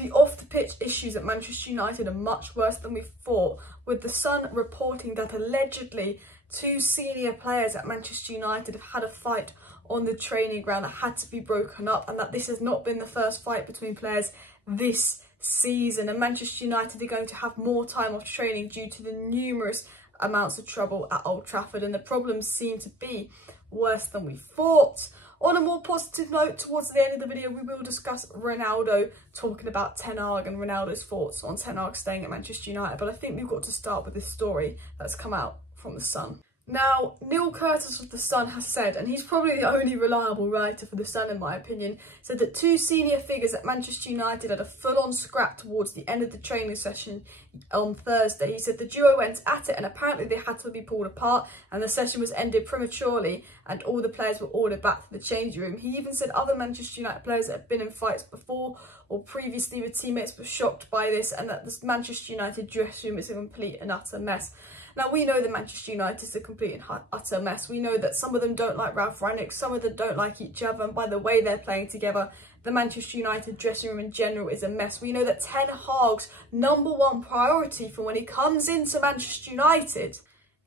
The off-the-pitch issues at Manchester United are much worse than we thought, with The Sun reporting that allegedly 2 senior players at Manchester United have had a fight on the training ground that had to be broken up, and that this has not been the first fight between players this season. And Manchester United are going to have more time off training due to the numerous amounts of trouble at Old Trafford, and the problems seem to be worse than we thought. On a more positive note, towards the end of the video, we will discuss Ronaldo, talking about Ten Hag and Ronaldo's thoughts on Ten Hag staying at Manchester United. But I think we've got to start with this story that's come out from The Sun. Now, Neil Curtis of The Sun has said, and he's probably the only reliable writer for The Sun in my opinion, said that 2 senior figures at Manchester United had a full-on scrap towards the end of the training session on Thursday. He said the duo went at it and apparently they had to be pulled apart, and the session was ended prematurely and all the players were ordered back to the changing room. He even said other Manchester United players that had been in fights before or previously with teammates were shocked by this, and that the Manchester United dressing room is a complete and utter mess. Now, we know that Manchester United is a complete and utter mess. We know that some of them don't like Ralph Rangnick, some of them don't like each other, and by the way they're playing together, the Manchester United dressing room in general is a mess. We know that Ten Hag's #1 priority for when he comes into Manchester United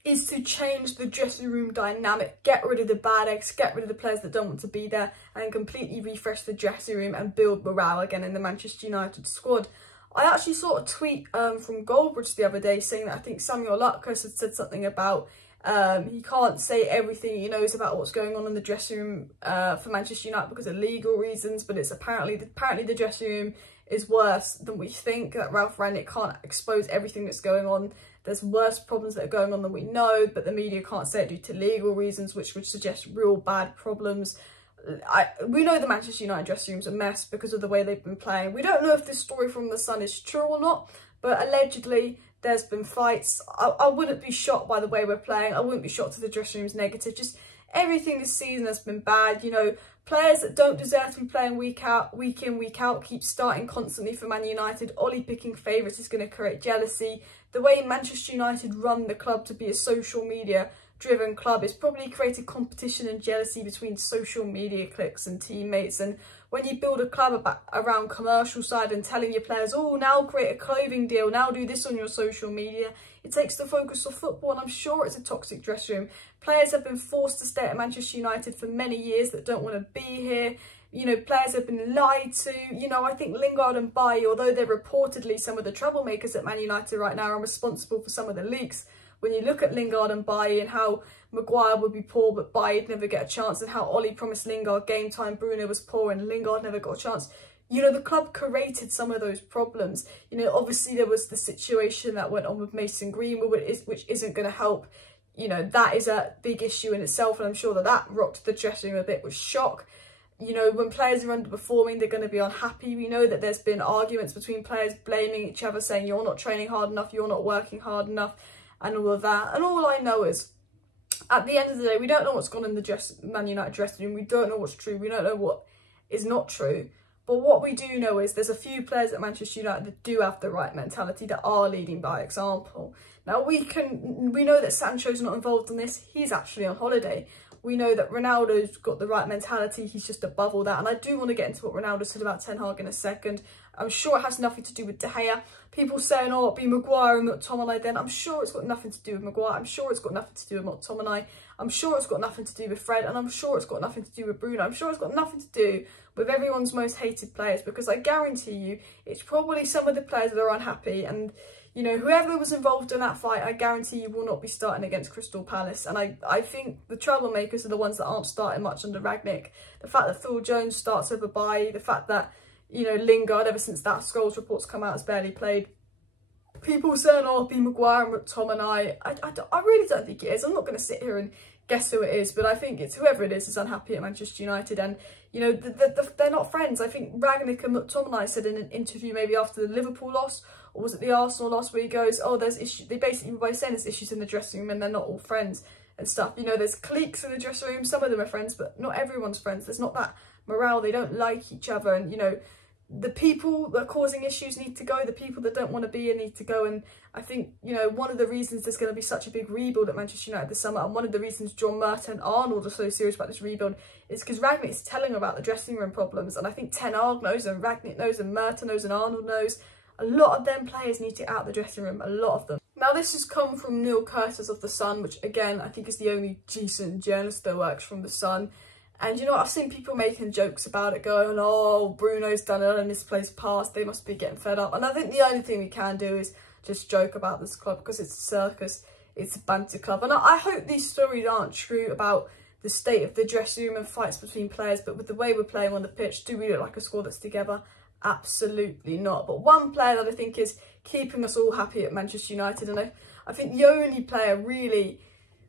is to change the dressing room dynamic, get rid of the bad eggs, get rid of the players that don't want to be there, and completely refresh the dressing room and build morale again in the Manchester United squad. I actually saw a tweet from Goldbridge the other day saying that I think Samuel Lucas had said something about he can't say everything he knows about what's going on in the dressing room for Manchester United because of legal reasons, but it's apparently the dressing room is worse than we think, that Ralph Rangnick can't expose everything that's going on. There's worse problems that are going on than we know, but the media can't say it due to legal reasons, which would suggest real bad problems. We know the Manchester United dressing room's a mess because of the way they've been playing. We don't know if this story from The Sun is true or not, but allegedly there's been fights. I wouldn't be shocked by the way we're playing. I wouldn't be shocked if the dressing room's negative. Just everything this season has been bad. You know, players that don't deserve to be playing week in, week out, keep starting constantly for Man United. Ollie picking favourites is going to create jealousy. The way Manchester United run the club to be a social media driven club is probably created competition and jealousy between social media cliques and teammates. And when you build a club around commercial side and telling your players, oh, now create a clothing deal, now do this on your social media, it takes the focus off football, and I'm sure it's a toxic dressing room. Players have been forced to stay at Manchester United for many years that don't want to be here. You know, players have been lied to. You know, I think Lingard and Bailly, although they're reportedly some of the troublemakers at Man United right now, are responsible for some of the leaks. When you look at Lingard and Bailly and how Maguire would be poor but Bailly'd never get a chance, and how Ollie promised Lingard game time, Bruno was poor and Lingard never got a chance. You know, the club created some of those problems. You know, obviously there was the situation that went on with Mason Greenwood, which isn't going to help. You know, that is a big issue in itself, and I'm sure that rocked the dressing room a bit with shock. You know, when players are underperforming, they're going to be unhappy. We know that there's been arguments between players blaming each other, saying you're not training hard enough, you're not working hard enough, and all of that. And all I know is, at the end of the day, we don't know what's gone in the Man United dressing room. We don't know what's true. We don't know what is not true. But what we do know is there's a few players at Manchester United that do have the right mentality, that are leading by example. Now, we know that Sancho's not involved in this. He's actually on holiday. We know that Ronaldo's got the right mentality. He's just above all that. And I do want to get into what Ronaldo said about Ten Hag in a second. I'm sure it has nothing to do with De Gea. People saying, oh, it'll be Maguire and McTominay then. I'm sure it's got nothing to do with Maguire. I'm sure it's got nothing to do with McTominay. I'm sure it's got nothing to do with Fred. And I'm sure it's got nothing to do with Bruno. I'm sure it's got nothing to do with everyone's most hated players. Because I guarantee you, it's probably some of the players that are unhappy. And, you know, whoever was involved in that fight, I guarantee you will not be starting against Crystal Palace. And I think the troublemakers are the ones that aren't starting much under Rangnick. The fact that Phil Jones starts over Bailly, the fact that, you know, Lingard, ever since that Scholes report's come out, has barely played. People saying, oh, it'll be Maguire and McTominay. I really don't think it is. I'm not going to sit here and guess who it is, but I think it's whoever it is unhappy at Manchester United. And, you know, they're not friends. I think Rangnick and McTominay said in an interview maybe after the Liverpool loss, or was it the Arsenal loss, where he goes, oh, there's issues. They basically were saying there's issues in the dressing room and they're not all friends and stuff. You know, there's cliques in the dressing room. Some of them are friends, but not everyone's friends. There's not that morale. They don't like each other. And, you know, the people that are causing issues need to go, the people that don't want to be here need to go. And I think, you know, one of the reasons there's going to be such a big rebuild at Manchester United this summer, and one of the reasons John Murtough and Arnold are so serious about this rebuild, is because Rangnick's telling about the dressing room problems. And I think Ten Hag knows, and Rangnick knows, and Murtough knows, and Arnold knows. A lot of them players need to get out of the dressing room, a lot of them. Now, this has come from Neil Curtis of The Sun, which again, I think is the only decent journalist that works from The Sun. And you know, I've seen people making jokes about it, going, oh, Bruno's done it and this place passed, they must be getting fed up. And I think the only thing we can do is just joke about this club, because it's a circus, it's a banter club. And I hope these stories aren't true about the state of the dressing room and fights between players, but with the way we're playing on the pitch, do we look like a squad that's together? Absolutely not. But one player that I think is keeping us all happy at Manchester United, and I think the only player really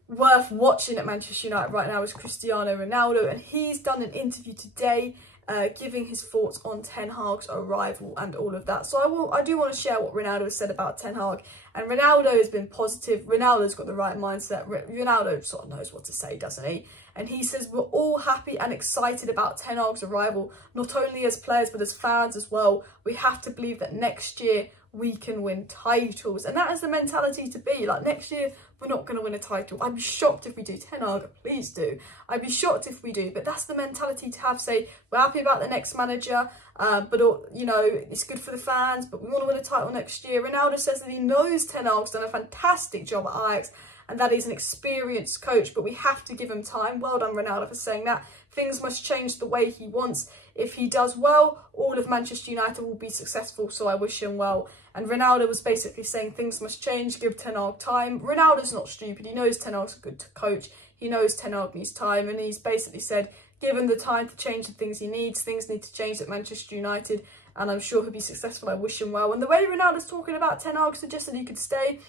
worth watching at Manchester United right now is Cristiano Ronaldo, and he's done an interview today giving his thoughts on Ten Hag's arrival and all of that. So I do want to share what Ronaldo has said about Ten Hag, and Ronaldo has been positive. Ronaldo's got the right mindset. Ronaldo sort of knows what to say, doesn't he? And he says we're all happy and excited about Ten Hag's arrival, not only as players but as fans as well. We have to believe that next year we can win titles, and that is the mentality to be. Like, next year we're not going to win a title. I'd be shocked if we do. Ten Hag, please do. I'd be shocked if we do, but that's the mentality to have. Say we're happy about the next manager, but you know, it's good for the fans, but we want to win a title next year. Ronaldo says that he knows Ten Hag's done a fantastic job at Ajax and that he's an experienced coach, but we have to give him time. Well done, Ronaldo, for saying that. Things must change the way he wants. If he does well, all of Manchester United will be successful, so I wish him well. And Ronaldo was basically saying things must change, give Ten Hag time. Ronaldo's not stupid. He knows Ten Hag's a good coach. He knows Ten Hag needs time, and he's basically said, given the time to change the things he needs, things need to change at Manchester United, and I'm sure he'll be successful. I wish him well. And the way Ronaldo's talking about Ten Hag suggests that he could stay.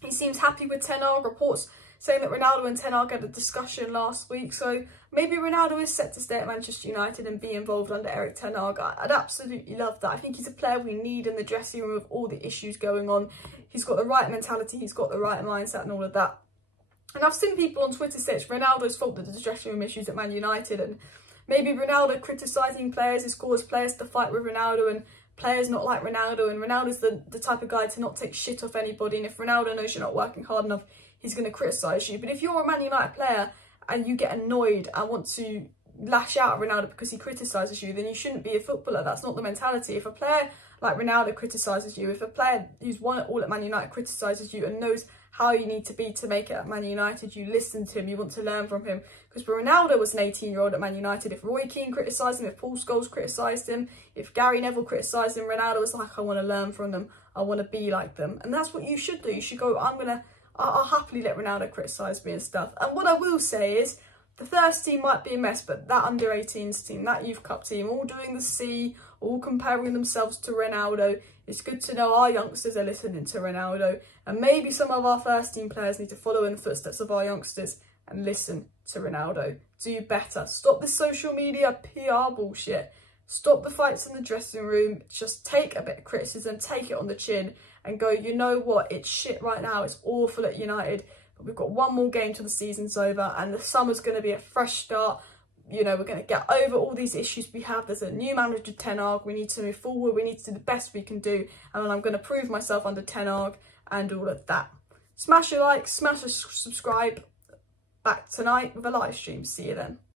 He seems happy with Ten Hag. Reports saying that Ronaldo and Ten Hag had a discussion last week, so maybe Ronaldo is set to stay at Manchester United and be involved under Erik Ten Hag. I'd absolutely love that. I think he's a player we need in the dressing room with all the issues going on. He's got the right mentality, he's got the right mindset and all of that. And I've seen people on Twitter say it's Ronaldo's fault that there's dressing room issues at Man United, and maybe Ronaldo criticising players has caused players to fight with Ronaldo, and players not like Ronaldo, and Ronaldo's the type of guy to not take shit off anybody, and if Ronaldo knows you're not working hard enough, he's going to criticise you. But if you're a Man United player and you get annoyed and want to lash out at Ronaldo because he criticises you, then you shouldn't be a footballer. That's not the mentality. If a player like Ronaldo criticises you, if a player who's won it all at Man United criticises you and knows how you need to be to make it at Man United, you listen to him, you want to learn from him. Because Ronaldo was an 18-year-old at Man United. If Roy Keane criticised him, if Paul Scholes criticised him, if Gary Neville criticised him, Ronaldo was like, I want to learn from them, I want to be like them. And that's what you should do. You should go, I'll happily let Ronaldo criticise me and stuff. And what I will say is, the first team might be a mess, but that under-18s team, that Youth Cup team, all doing the C, all comparing themselves to Ronaldo, it's good to know our youngsters are listening to Ronaldo. And maybe some of our first team players need to follow in the footsteps of our youngsters and listen to Ronaldo. Do better. Stop the social media PR bullshit. Stop the fights in the dressing room. Just take a bit of criticism, take it on the chin and go, you know what, it's shit right now, it's awful at United, but we've got one more game till the season's over and the summer's going to be a fresh start. You know, we're going to get over all these issues we have. There's a new manager, Ten Hag. We need to move forward. We need to do the best we can do. And then I'm going to prove myself under Ten Hag and all of that. Smash a like, smash a subscribe. Back tonight with a live stream. See you then.